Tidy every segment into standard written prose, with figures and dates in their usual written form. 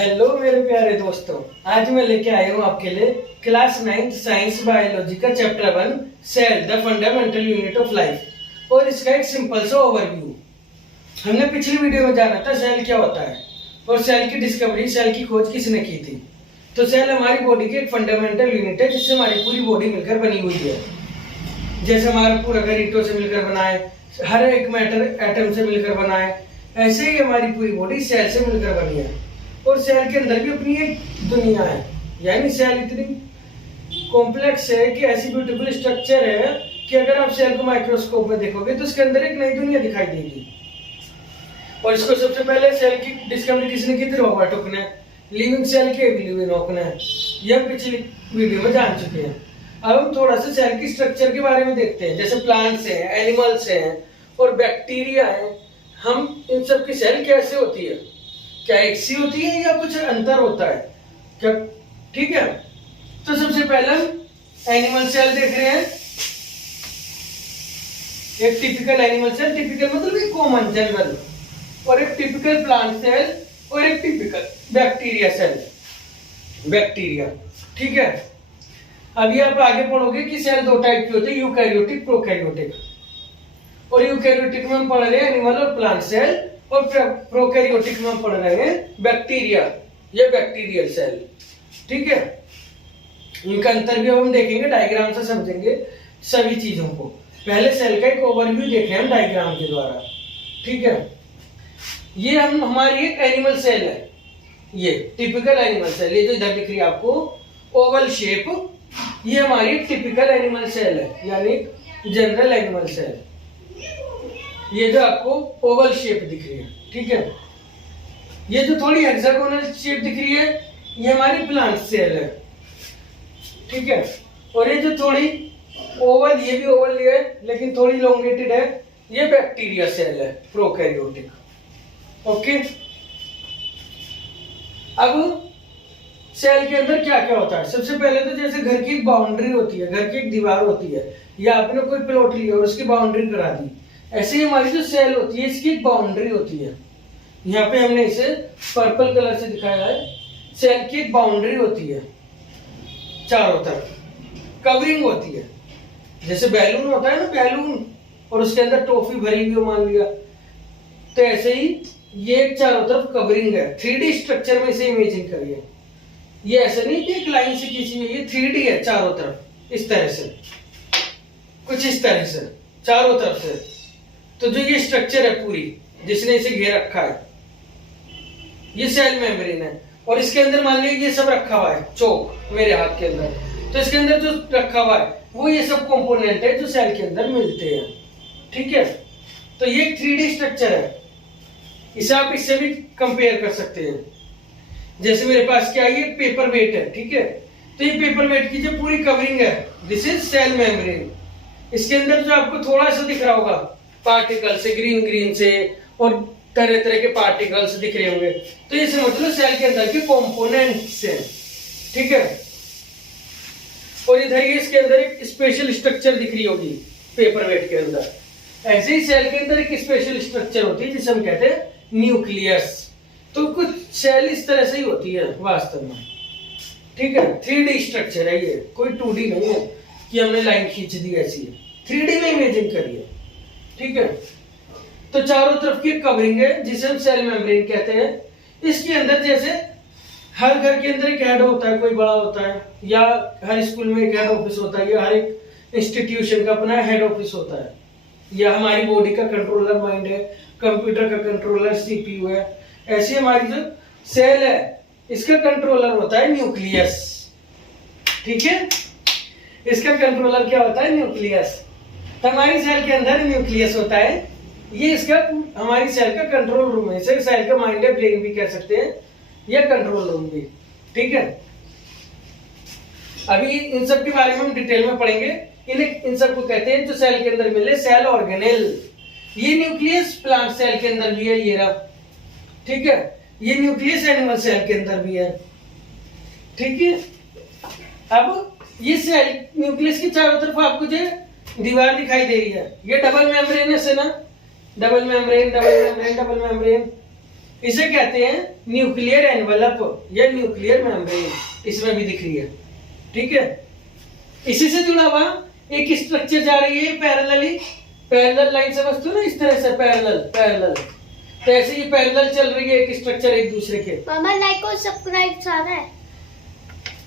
Hello मेरे प्यारे दोस्तों, आज मैं लेके आया हूँ आपके लिए क्लास 9 साइंस बायोलॉजी का chapter 1 cell the fundamental unit of life और इसका एक सिंपल सा ओवरव्यू। हमने पिछली वीडियो में जाना था सेल क्या होता है और सेल की डिस्कवरी, सेल की खोज किसने की थी। तो सेल हमारी बॉडी की एक फंडामेंटल यूनिट है जिससे हमारी पूरी बॉडी मिलकर बनी हुई है। जैसे हमारा पूरा घर ईंटों से मिलकर बना है, हर एक मैटर एटम से मिलकर बना है, ऐसे ही हमारी पूरी बॉडी सेल से मिलकर बनी है। और सेल के अंदर भी अपनी एक दुनिया है, यानी सेल इतनी कॉम्प्लेक्स है कि ऐसी ब्यूटीफुल स्ट्रक्चर है कि अगर आप सेल को माइक्रोस्कोप में देखोगे तो इसके अंदर एक नई दुनिया दिखाई देगी। और इसको सबसे पहले सेल की डिस्कवरी किसने की थी? रॉबर्ट हुक ने। लिविंग सेल के लिविंग हुक ने, यह पिछली वीडियो में जान चुके हैं। अब हम थोड़ा सा सेल की स्ट्रक्चर के बारे में देखते हैं। जैसे प्लांट्स हैं, एनिमल्स हैं और बैक्टीरिया है, हम इन सब की सेल कैसे होती है, क्या एक सी होती है या कुछ अंतर होता है क्या? ठीक है, तो सबसे पहले हम एनिमल सेल देख रहे हैं। एक टिपिकल एनिमल सेल, टिपिकल मतलब एक कॉमन जनरल, और एक टिपिकल प्लांट सेल और एक टिपिकल बैक्टीरिया सेल, बैक्टीरिया। ठीक है, अभी आप आगे पढ़ोगे कि सेल दो टाइप के होते हैं, यूकैरियोटिक, प्रोकैरियोटिक। और यूकैरियोटिक में हम पढ़ रहे हैं एनिमल और प्लांट सेल, और प्रोकैरियोटिक में हम पढ़ रहे हैं बैक्टीरिया या बैक्टीरियल सेल। ठीक है, इनका अंतर भी अब हम देखेंगे, डायग्राम से समझेंगे सभी चीजों को। पहले सेल का एक ओवरव्यू देखें हम डायग्राम के द्वारा। ठीक है, ये हम हमारी एक एनिमल सेल है, ये टिपिकल एनिमल सेल, ये जो इधर दिख रही है आपको ओवल शेप, ये हमारी टिपिकल एनिमल सेल है, यानी जनरल एनिमल सेल। ये जो आपको ओवल शेप दिख रही है, ठीक है। ये जो थोड़ी हेक्सागोनल शेप दिख रही है, ये हमारी प्लांट सेल है, ठीक है। और ये जो थोड़ी ओवल, ये भी ओवल है लेकिन थोड़ी लोंगेटेड है, ये बैक्टीरिया सेल है, प्रोकैरियोटिक। ओके, अब सेल के अंदर क्या क्या होता है? सबसे पहले तो जैसे घर की एक बाउंड्री होती है, घर की एक दीवार होती है, या आपने कोई प्लॉट लिया और उसकी बाउंड्री करा दी, ऐसे ही हमारी जो सेल होती है इसकी एक बाउंड्री होती है। यहाँ पे हमने इसे पर्पल कलर से दिखाया है। सेल की एक बाउंड्री होती है, चारों तरफ कवरिंग होती है। जैसे बैलून होता है ना, बैलून, और उसके अंदर टॉफी भरी हुई मान लिया, तो ऐसे ही ये चारों तरफ कवरिंग है। 3D स्ट्रक्चर में इसे इमेजिन करिए। ये ऐसे नहीं कि एक लाइन से खींची हुई, ये 3D है चारों तरफ, इस तरह से, कुछ इस तरह से चारों तरफ से। तो जो ये स्ट्रक्चर है पूरी, जिसने इसे घेर रखा है, ये सेल मेम्ब्रेन है। और इसके अंदर मान लीजिए ये सब रखा हुआ है, चौक मेरे हाथ के अंदर, तो इसके अंदर जो रखा हुआ है वो ये सब कंपोनेंट है जो सेल के अंदर मिलते हैं। ठीक है, तो ये एक 3D स्ट्रक्चर है। इसे आप इससे भी कंपेयर कर सकते हैं। जैसे मेरे पास क्या है, ये पेपर वेट है, ठीक है। तो ये पेपर वेट की जो पूरी कवरिंग है, दिस इज सेल मेम्ब्रेन। इसके अंदर जो आपको थोड़ा सा दिख रहा होगा पार्टिकल से, ग्रीन ग्रीन से, और तरह तरह के पार्टिकल्स दिख रहे होंगे, तो ये समझ लो सेल के अंदर के कंपोनेंट्स हैं। ठीक है, और इधर ये इसके अंदर एक स्पेशल स्ट्रक्चर दिख रही होगी पेपर वेट के अंदर। ऐसे ही सेल के अंदर एक स्पेशल स्ट्रक्चर होती है जिसे हम कहते हैं न्यूक्लियस। तो कुछ सेल इस तरह से ही होती है वास्तव में। ठीक है, 3D स्ट्रक्चर है ये, कोई 2D नहीं है कि हमने लाइन खींच दी, ऐसी है। 3D में इमेजिन करिए। ठीक है, तो चारों तरफ की कवरिंग है जिसे हम सेल मेम्ब्रेन कहते हैं। इसके अंदर जैसे हर घर के अंदर एक हेड होता है, कोई बड़ा होता है, या हर स्कूल में एक हेड ऑफिस होता है, या हर एक इंस्टीट्यूशन का अपना हेड ऑफिस होता है, या हमारी बॉडी का कंट्रोलर माइंड है, कंप्यूटर का कंट्रोलर सीपीयू है। ऐसी हमारी जो सेल है इसका कंट्रोलर होता है न्यूक्लियस। ठीक है, इसका कंट्रोलर क्या होता है? न्यूक्लियस। तो हमारी सेल के अंदर न्यूक्लियस होता है, ये इसका हमारी सेल का कंट्रोल रूम है। इसे सेल का माइंड है, ब्रेन भी कह सकते हैं, या कंट्रोल रूम भी। ठीक है, अभी इन सब के बारे में हम डिटेल में पढ़ेंगे। इन सब को कहते हैं जो सेल के अंदर मिले सेल ऑर्गेनेल। ये न्यूक्लियस प्लांट सेल के अंदर भी है, ये रहा। ठीक है, ये न्यूक्लियस एनिमल सेल के अंदर भी है। ठीक है, अब ये सेल न्यूक्लियस की चारों तरफ आपको जो दीवार दिखाई दे रही है, ये डबल मेम्ब्रेन है ना, double membrane, double membrane, double membrane. इसे कहते हैं न्यूक्लियर एनवलप या न्यूक्लियर मेम्ब्रेन, इसमें भी दिख रही है। ठीक है, इसी से जुड़ा हुआ एक स्ट्रक्चर जा रही है पैरेलली, पैरेलल लाइन समझते हो ना, इस तरह से पैरेलल पैरेलल, तो ऐसे ही पैरेलल चल रही है एक स्ट्रक्चर एक दूसरे के। मामा लाइक और सब्सक्राइब सारा है,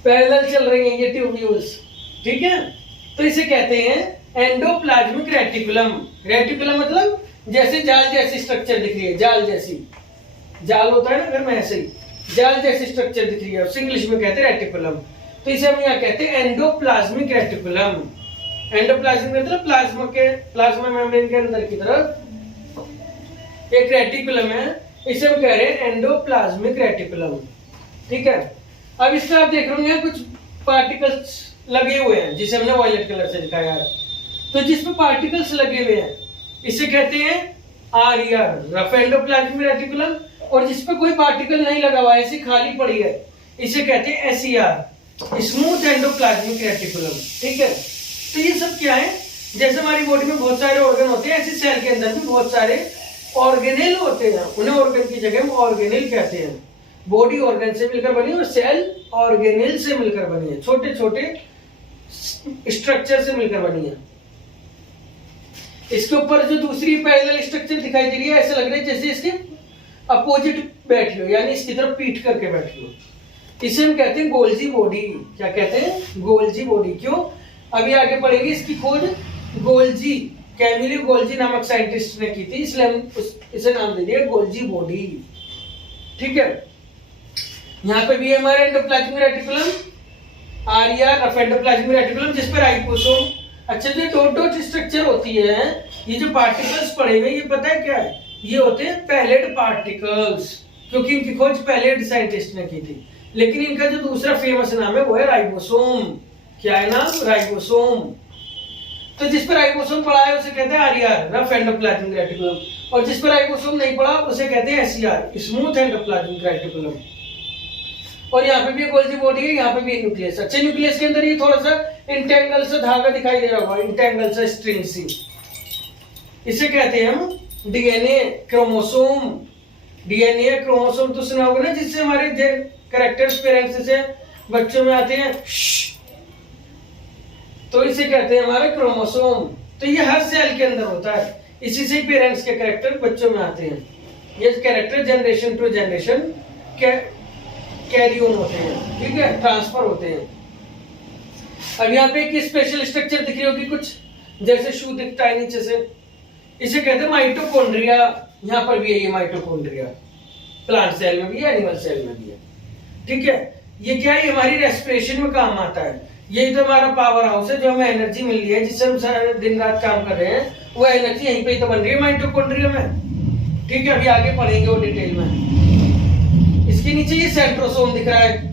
पैरेलल चल रही है ये ट्यूब्यूल्स। ठीक है, तो इसे कहते हैं एंडोप्लाज्मिक रेटिकुलम। रेटिकुलम मतलब जैसे जाल जैसी स्ट्रक्चर दिख रही है, जाल जैसी, जाल होता है ना घर में, ऐसे ही जाल जैसी स्ट्रक्चर दिख रही है, उसे इंग्लिश में कहते हैं रेटिकुलम। तो इसे हम यहाँ कहते हैं एंडोप्लाज्मिक रेटिकुलम। एंडोप्लाज्मिक मतलब प्लाज्मा मेम्ब्रेन के अंदर की तरफ एक रेटिकुलम है, इसे हम कह रहे हैं एंडोप्लाज्मिक रेटिकुलम। ठीक है, अब इसका आप देख रहे हैं कुछ पार्टिकल्स लगे हुए हैं, जिसे हमने वायलेट कलर से दिखाया है। तो जिसमें पार्टिकल्स लगे हुए हैं इसे कहते हैं आरईआर, रफ एंडोप्लाज्मिक रेटिकुलम। और जिसपे कोई पार्टिकल नहीं लगा हुआ है, ऐसी खाली पड़ी है, इसे कहते हैं एसईआर, स्मूथ एंडोप्लाज्मिक रेटिकुलम। ठीक है, तो ये सब क्या है, जैसे हमारी बॉडी में बहुत सारे ऑर्गन होते हैं, ऐसे सेल के अंदर भी बहुत सारे ऑर्गेनेल होते हैं, उन्हें ऑर्गन की जगह हम ऑर्गेनेल कहते हैं। बॉडी ऑर्गन से मिलकर बनी और सेल ऑर्गेनेल से मिलकर बनी है, छोटे छोटे स्ट्रक्चर से मिलकर बनी है। इसके ऊपर जो दूसरी पैरेलल स्ट्रक्चर दिखाई दे रही है, ऐसा लग रहा है जैसे इसके अपोजिट बैठी हो, यानी इसकी तरफ पीट करके बैठी हो। इसे हम कहते हैं गोल्जी बॉडी। क्या कहते हैं? Golgi body. क्यों? अभी आगे पढ़ेंगे। इसकी खोज गोल्जी, कैमिलो गोल्जी नामक साइंटिस्ट ने की थी, इसलिए हम इसे नाम दे दिया गोल्जी बॉडी। ठीक है, यहाँ पे भी है हमारा endoplasmic reticulum, RER, rough endoplasmic reticulum, जिस पर राइबोसोम। अच्छा, जो डॉट डॉट स्ट्रक्चर होती है, ये जो पार्टिकल्स पड़े हुए, ये पता है क्या है? ये होते हैं पैलेट पार्टिकल्स, क्योंकि इनकी खोज पैलेट साइंटिस्ट ने की थी। लेकिन इनका जो दूसरा फेमस नाम है वो है राइबोसोम। क्या है नाम? राइबोसोम। तो जिस पर राइबोसोम पड़ा है उसे कहते हैं आरईआर, रफ एंडोप्लाज्मिक रेटिकुलम, और जिस पर राइबोसोम नहीं पड़ा उसे कहते हैं एसईआर, स्मूथ एंडोप्लाज्मिक रेटिकुलम। और यहाँ पे भी गोल्जी बॉडी है, यहाँ पे भी न्यूक्लियस। अच्छे, न्यूक्लियस के अंदर ये थोड़ा सा इंटेंगल सा धागा दिखाई दे रहा होगा, इंटेंगल सा स्ट्रिंग सी, इसे कहते हैं हम डीएनए क्रोमोसोम। डीएनए क्रोमोसोम तो सुना होगा ना, जिससे हमारे कैरेक्टर्स पेरेंट्स से बच्चों में आते हैं, तो इसे कहते हैं हमारा क्रोमोसोम। तो ये हर सेल के अंदर होता है, इसी से पेरेंट्स के कैरेक्टर बच्चों में आते हैं। ये character generation to generation carry on होते हैं, ठीक है, ट्रांसफर होते हैं। अब यहाँ पे एक स्पेशल स्ट्रक्चर दिख रही होगी कुछ, जैसे शू दिखता है नीचे से, इसे कहते हैं माइटोकॉन्ड्रिया। यहाँ पर भी है ये माइटोकॉन्ड्रिया, प्लांट सेल में भी है, एनिमल सेल में भी है। ठीक है, ये क्या है? हमारी रेस्पिरेशन में काम आता है। यही तो हमारा पावर हाउस है, जो हमें एनर्जी मिल रही है, जिससे हम सारा दिन रात काम कर रहे हैं, वो एनर्जी यहीं पे तो बन रही है माइटोकॉन्ड्रिया में। ठीक है, अभी आगे पढ़ेंगे वो डिटेल में। इसके नीचे ये सेंट्रोसोम दिख रहा है।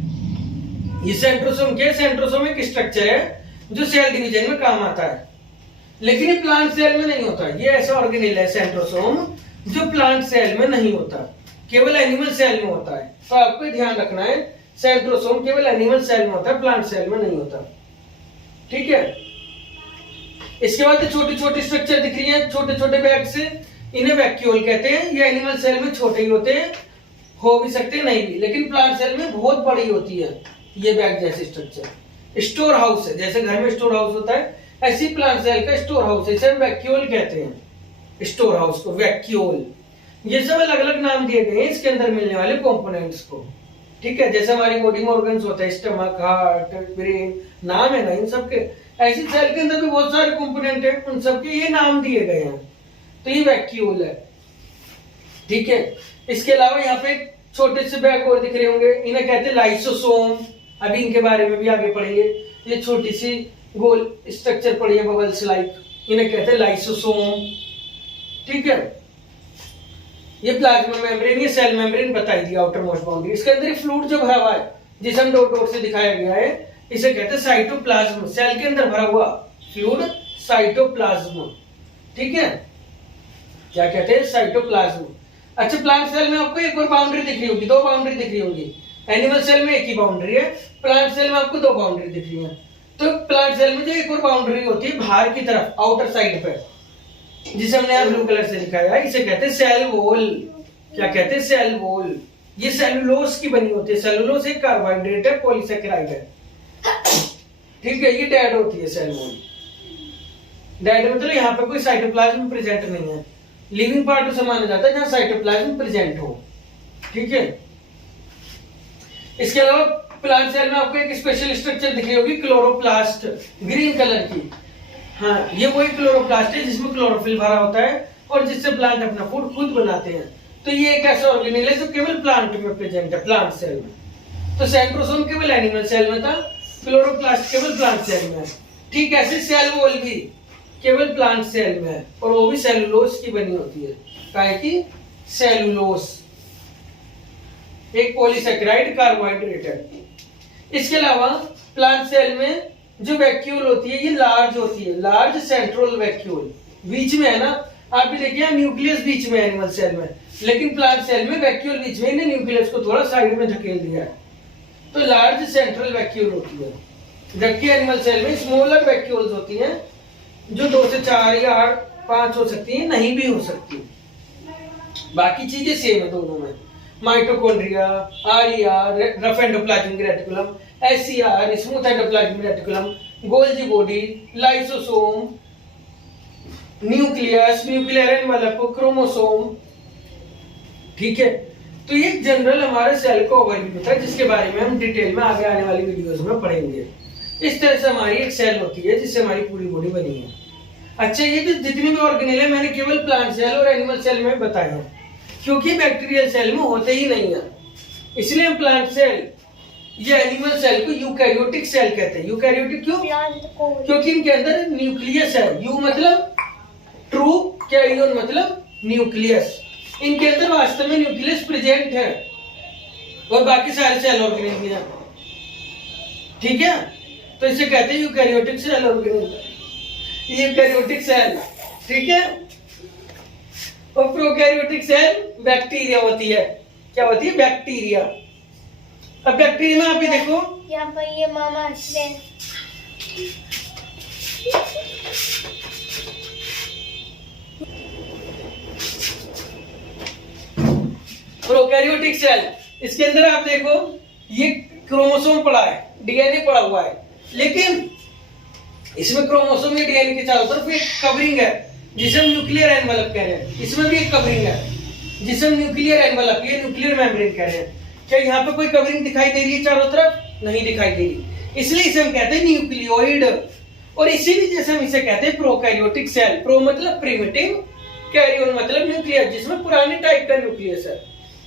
ये सेंट्रोसोम क्या है? सेंट्रोसोम एक स्ट्रक्चर है जो सेल डिवीजन में काम आता है, लेकिन ये प्लांट सेल में नहीं होता। ये ऐसा ऑर्गेनेल है सेंट्रोसोम जो प्लांट सेल में नहीं होता, केवल एनिमल सेल में होता है। तो आपको ध्यान रखना है, सेंट्रोसोम केवल एनिमल सेल में होता है, प्लांट सेल में नहीं होता। ठीक है, इसके बाद छोटी छोटी स्ट्रक्चर दिख रही है, छोटे छोटे बैग से, इन्हें वैक्यूल कहते हैं। ये एनिमल सेल में छोटे ही होते हैं, हो भी सकते हैं नहीं भी, लेकिन प्लांट सेल में बहुत बड़ी होती है। ये बैग जैसी स्ट्रक्चर स्टोर हाउस है, जैसे घर में स्टोर हाउस होता है, ऐसी प्लांट सेल का स्टोर हाउस है, इसे हम वैक्यूल कहते हैं। स्टोर हाउस को वैक्यूल। ये सब अलग अलग नाम दिए गए हैं इसके अंदर मिलने वाले कंपोनेंट्स को। ठीक है, जैसे हमारी बॉडी में ऑर्गन्स होता है, स्टमक, हार्ट, ब्रेन, नाम है ना इन सबके, ऐसी सेल के अंदर भी बहुत सारे कंपोनेंट है, उन सबके ये नाम दिए गए हैं। तो ये वैक्यूल है। ठीक है, इसके अलावा यहाँ पे छोटे से बैग और दिख रहे होंगे, इन्हें कहते हैं लाइसोसोम। अभी इनके बारे में भी आगे पढ़ेंगे। ये छोटी सी गोल स्ट्रक्चर पड़ी है बबल्स लाइक, इन्हें कहते हैं लाइसोसोम। ठीक है, ये प्लाज्मा मेम्ब्रेन, ये सेल मेम्ब्रेन बताई दी, आउटर मोस्ट बाउंड्री। इसके अंदर फ्लूइड जो भरा हुआ है, जिसे हम डॉट डॉट से दिखाया गया है, इसे कहते हैं साइटोप्लाज्म। सेल के अंदर भरा हुआ फ्लूइड साइटोप्लाज्म। ठीक है, क्या कहते हैं? साइटोप्लाज्म। अच्छा, प्लांट सेल में आपको एक और बाउंड्री दिख रही होगी, दो बाउंड्री दिख रही होगी। एनिमल सेल में एक ही बाउंड्री है, प्लांट सेल में आपको दो बाउंड्री दिख रही है। तो प्लांट सेल में जो एक और बाउंड्री होती है बाहर की तरफ, आउटर साइड पे, जिसे हमने यहाँ ब्लू कलर से दिखाया है, इसे कहते हैं सेल वॉल। क्या कहते हैं, सेल वॉल। ये सेलुलोज की बनी होती है। सेलुलोज एक कार्बोहाइड्रेट है, पॉलीसेकेराइड है, ठीक है। ये डेड होती है सेल वॉल। डेड मतलब यहाँ पे कोई साइटोप्लाज्म प्रेजेंट नहीं है। लिविंग पार्ट उसे माना जाता है जहाँ साइटोप्लाज्म प्रेजेंट हो, ठीक है। इसके अलावा प्लांट सेल में आपको एक स्पेशल स्ट्रक्चर दिख रही होगी, क्लोरोप्लास्ट, ग्रीन कलर की। हाँ, ये वही क्लोरोप्लास्ट है जिसमें क्लोरोफिल भरा होता है और जिससे प्लांट अपना फूड खुद बनाते हैं। तो ये एक ऐसा ऑर्गेनेल है जो केवल प्लांट में प्रेजेंट है, प्लांट सेल में। तो सेंट्रोसोम केवल एनिमल सेल में था, क्लोरोप्लास्ट केवल प्लांट सेल में है, ठीक। ऐसे सेल वॉल भी केवल प्लांट सेल में है और वो भी सेलुलोज की बनी होती है। काहे की? सेलुलोज एक पॉलीसेकेराइड कार्बोहाइड्रेट है। इसके अलावा प्लांट सेल में जो वैक्यूल होती है ये लार्ज होती है, लार्ज सेंट्रल वैक्यूल बीच में है ना। आप भी देखिए न्यूक्लियस बीच में है एनिमल सेल में, लेकिन प्लांट सेल में वैक्यूल बीच में, इन्हें न्यूक्लियस को थोड़ा साइड में धकेल दिया है, तो लार्ज सेंट्रल वैक्यूल होती है। जबकि एनिमल सेल में स्मॉलर वैक्यूल्स होती हैं जो 2 से 4 या 5 हो सकती है, नहीं भी हो सकती। बाकी चीजें सेम है दोनों में। Mitochondria, RER, rough endoplasmic reticulum, SER, smooth endoplasmic reticulum, Golgi body, lysosome, nucleus, nuclear envelope, chromosome, ठीक है। तो ये जनरल हमारे सेल का ओवरव्यू था जिसके बारे में हम डिटेल में आगे आने वाली वीडियोस में पढ़ेंगे। इस तरह से हमारी एक सेल होती है जिससे हमारी पूरी बॉडी बनी है। अच्छा, ये जो जितनी भी ऑर्गेनेल है मैंने केवल प्लांट सेल और एनिमल सेल में बताए हैं, क्योंकि बैक्टीरियल सेल में होते ही नहीं है, इसलिए हम प्लांट सेल या एनिमल सेल को यूकैरियोटिक सेल कहते हैं। यूकैरियोटिक क्यों? क्योंकि इनके अंदर न्यूक्लियस है। यू मतलब ट्रू, कैरियन मतलब न्यूक्लियस। इनके अंदर वास्तव में न्यूक्लियस प्रेजेंट है और बाकी सारे सेल ऑर्गेनेल भी हैं, ठीक है। तो इसे कहते हैं eukaryotic cell organelle, eukaryotic cell, ठीक है। और प्रोकैरियोटिक सेल बैक्टीरिया होती है। क्या होती है? बैक्टीरिया। अब बैक्टीरिया में आप ये देखो, यहाँ पर ये मामा हंस रहे हैं। प्रोकैरियोटिक सेल, इसके अंदर आप देखो ये क्रोमोसोम पड़ा है, डीएनए पड़ा हुआ है, लेकिन इसमें क्रोमोसोम या डीएनए के चारों तरफ एक कवरिंग है जिसे हम न्यूक्लियर एनवेलप कह रहे हैं। इसमें भी एक कवरिंग है जिसे हम न्यूक्लियर एनवेलप या न्यूक्लियर मेम्ब्रेन कह रहे हैं। क्या यहाँ पे कोई कवरिंग दिखाई दे रही है चारों तरफ? नहीं दिखाई दे रही, इसलिए इसे हम कहते हैं न्यूक्लियोइड। और इसी वजह से हम इसे कहते हैं प्रोकैरियोटिक सेल। प्रो मतलब प्रिमिटिव, कैरियन मतलब न्यूक्लियस जिसमें पुराने टाइप का न्यूक्लियस है।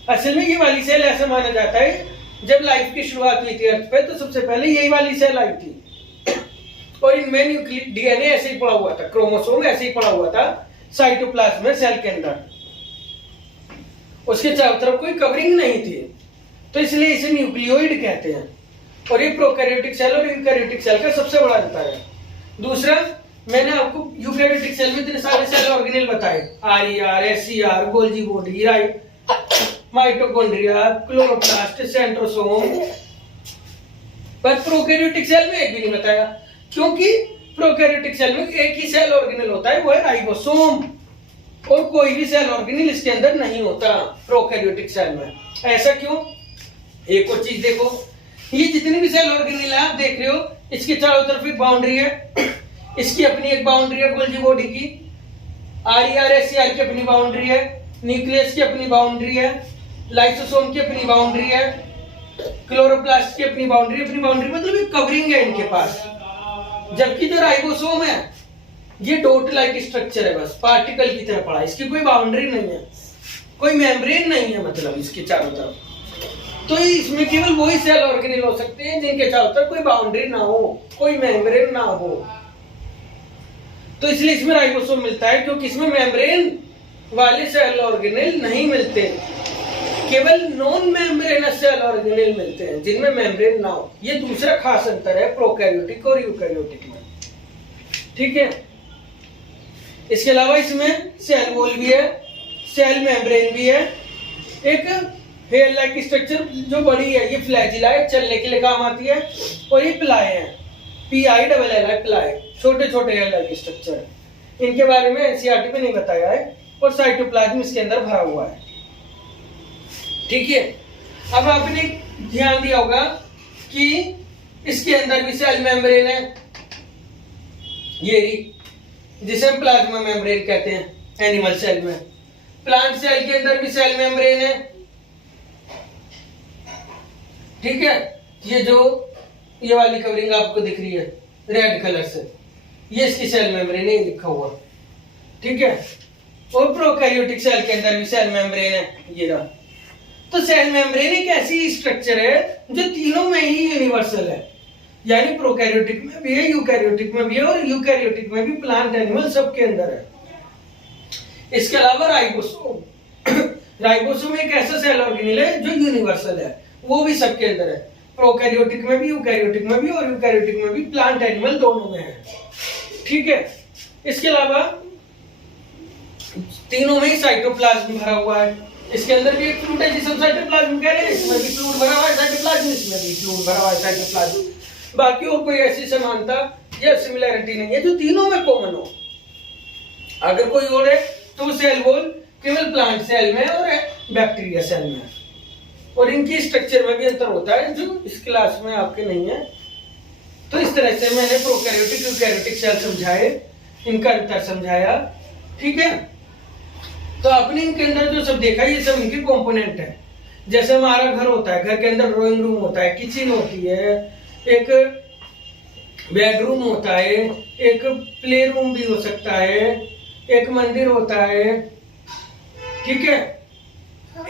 असल में ये वाली सेल ऐसा माना जाता है जब लाइफ की शुरुआत हुई थी अर्थ पे, तो सबसे पहले यही वाली सेल आई थी और इनमें न्यूक्लियर डीएनए ऐसे ही पड़ा हुआ था, क्रोमोसोम ऐसे ही पड़ा हुआ था साइटोप्लाज्म में, सेल के अंदर। उसके चारों तरफ कोई कवरिंग नहीं थी, तो इसलिए इसे न्यूक्लियोइड कहते हैं। और ये प्रोकैरियोटिक सेल और यूकैरियोटिक सेल का सबसे बड़ा अंतर है। दूसरा, मैंने आपको यूकैरियोटिक सेल में इतने सारे सेल ऑर्गेनेल बताए, RER, SER, Golgi body, right, mitochondria, chloroplast, centrosome, पर प्रोकैरियोटिक सेल में एक भी नहीं बताया, क्योंकि प्रोकैरियोटिक सेल में एक ही सेल ऑर्गेनेल होता है, वो है राइबोसोम, और कोई भी सेल ऑर्गेनेल इसके अंदर नहीं होता प्रोकैरियोटिक सेल में। ऐसा क्यों? एक और चीज देखो, ये जितनी भी सेल ऑर्गेनेल आप देख रहे हो, इसके चारों तरफ एक बाउंड्री है, इसकी अपनी एक बाउंड्री है गोल्जी बॉडी की, आरईआर, एसईआर की अपनी बाउंड्री है, न्यूक्लियस की अपनी बाउंड्री है, लाइसोसोम की अपनी बाउंड्री है, क्लोरोप्लास्ट की अपनी बाउंड्री मतलब एक कवरिंग है इनके पास। जबकि जो राइबोसोम है ये डॉट लाइक स्ट्रक्चर है, बस पार्टिकल की तरह पड़ा है, इसकी कोई बाउंड्री नहीं है, कोई मेम्ब्रेन नहीं है, मतलब इसके चारों तरफ। तो इसमें केवल वही सेल ऑर्गेनेल हो सकते हैं जिनके चारों तरफ कोई बाउंड्री ना हो, कोई मेम्ब्रेन ना हो। तो इसलिए इसमें राइबोसोम मिलता है, क्योंकि इसमें मेम्ब्रेन वाले सेल ऑर्गेनेल नहीं मिलते, केवल नॉन मेम्ब्रेनस सेल ऑर्गेनेल मिलते हैं जिनमें मेम्ब्रेन ना हो। ये दूसरा खास अंतर है प्रोकैरियोटिक और यूकैरियोटिक में, ठीक है। इसके अलावा इसमें सेल वॉल भी है, सेल मेम्ब्रेन भी है, एक हेयर लाइक स्ट्रक्चर जो बड़ी है, ये फ्लैजिला है, चलने के लिए काम आती है, और ये प्लाई है, PILLI प्लाई, छोटे छोटे हेयर लाइक स्ट्रक्चर। इनके बारे में एनसीईआरटी में नहीं बताया है, और साइटोप्लाज्म इसके अंदर भरा हुआ है, ठीक है। अब आपने ध्यान दिया होगा कि इसके अंदर भी सेल मेम्ब्रेन है, ये जिसे हम प्लाज्मा मेम्ब्रेन कहते हैं एनिमल सेल में। प्लांट सेल के अंदर भी सेल मेम्ब्रेन है, ठीक है। ये वाली कवरिंग आपको दिख रही है रेड कलर से, ये इसकी सेल मेम्ब्रेन है, लिखा हुआ, ठीक है। और प्रोकैरियोटिक सेल के अंदर भी सेल मेम्ब्रेन है, ये रहा। तो सेल मेम्ब्रेन एक ऐसी स्ट्रक्चर है जो तीनों में ही यूनिवर्सल है, यानी प्रोकैरियोटिक में भी है, यूकैरियोटिक में भी है, और यूकैरियोटिक में भी प्लांट एनिमल सबके अंदर है। इसके अलावा राइबोसोम एक ऐसा सेल ऑर्गेनेल है जो यूनिवर्सल है, वो भी सबके अंदर है। प्रोकैरियोटिक में भी, यूकैरियोटिक में भी, और यूकैरियोटिक में भी, प्लांट एनिमल दोनों में है, ठीक है। इसके अलावा तीनों में ही साइटोप्लाज्म भरा हुआ है। इसके अंदर भी एक फ्लूइड है जिसे हम साइटोप्लाज्म कह रहे हैं, इसमें भी फ्लूइड भरा हुआ है साइटोप्लाज्म, इसमें भी फ्लूइड भरा हुआ है साइटोप्लाज्म। बाकी और कोई ऐसी समानता या सिमिलैरिटी नहीं है जो तीनों में कॉमन हो। अगर कोई और है तो वो सेल वॉल केवल प्लांट सेल में और बैक्टीरिया सेल में, और इनकी स्ट्रक्चर में भी अंतर होता है जो इस क्लास में आपके नहीं है। तो इस तरह से मैंने प्रोकैरियोटिक यूकैरियोटिक सेल समझाए, इनका अंतर समझाया, ठीक है। तो आपने इनके अंदर जो सब देखा ये सब इनके कंपोनेंट है। जैसे हमारा घर होता है, घर के अंदर ड्राइंग रूम होता है, किचन होती है, एक बेडरूम होता है, एक प्ले रूम भी हो सकता है, एक मंदिर होता है, ठीक है।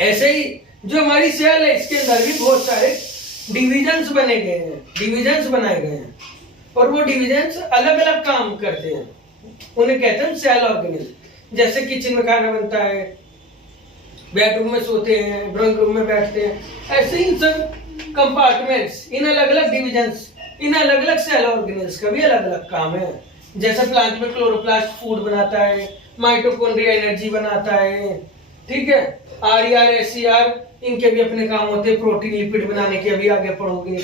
ऐसे ही जो हमारी सेल है इसके अंदर भी बहुत सारे डिविजन्स बने गए हैं, डिविजन्स बनाए गए हैं, और वो डिविजन्स अलग अलग काम करते हैं, उन्हें कहते हैं सेल ऑर्गेनेल। जैसे किचन में खाना बनता है, बेडरूम में सोते हैं, ड्राइंग रूम में बैठते हैं, ऐसे ही सब कंपार्टमेंट्स, इन अलग अलग डिविजन्स, इन अलग अलग सेल ऑर्गेनेल्स का भी अलग अलग काम है। जैसे प्लांट में क्लोरोप्लास्ट फूड बनाता है, माइटोकॉन्ड्रिया एनर्जी बनाता है, ठीक है। RER SER इनके भी अपने काम होते हैं, प्रोटीन लिपिड बनाने के, अभी आगे पढ़ोगे।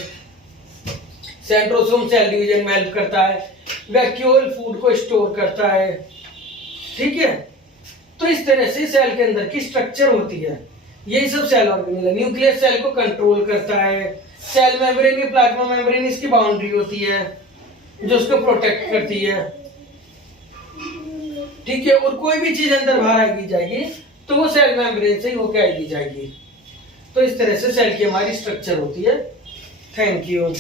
सेंट्रोसोम सेल डिवीजन में हेल्प करता है, वैक्यूल फूड को स्टोर करता है, ठीक है। तो इस तरह से सेल के अंदर की स्ट्रक्चर होती है, यही सब सेल ऑर्गेनेल है। न्यूक्लियस सेल को कंट्रोल करता है, सेल मेम्ब्रेन या प्लाज्मा मेम्ब्रेन इसकी बाउंड्री होती है जो उसको प्रोटेक्ट करती है, ठीक है। और कोई भी चीज अंदर बाहर आएगी जाएगी तो वो सेल मेम्ब्रेन से ही होके आएगी जाएगी। तो इस तरह से सेल की हमारी स्ट्रक्चर होती है। Thank you.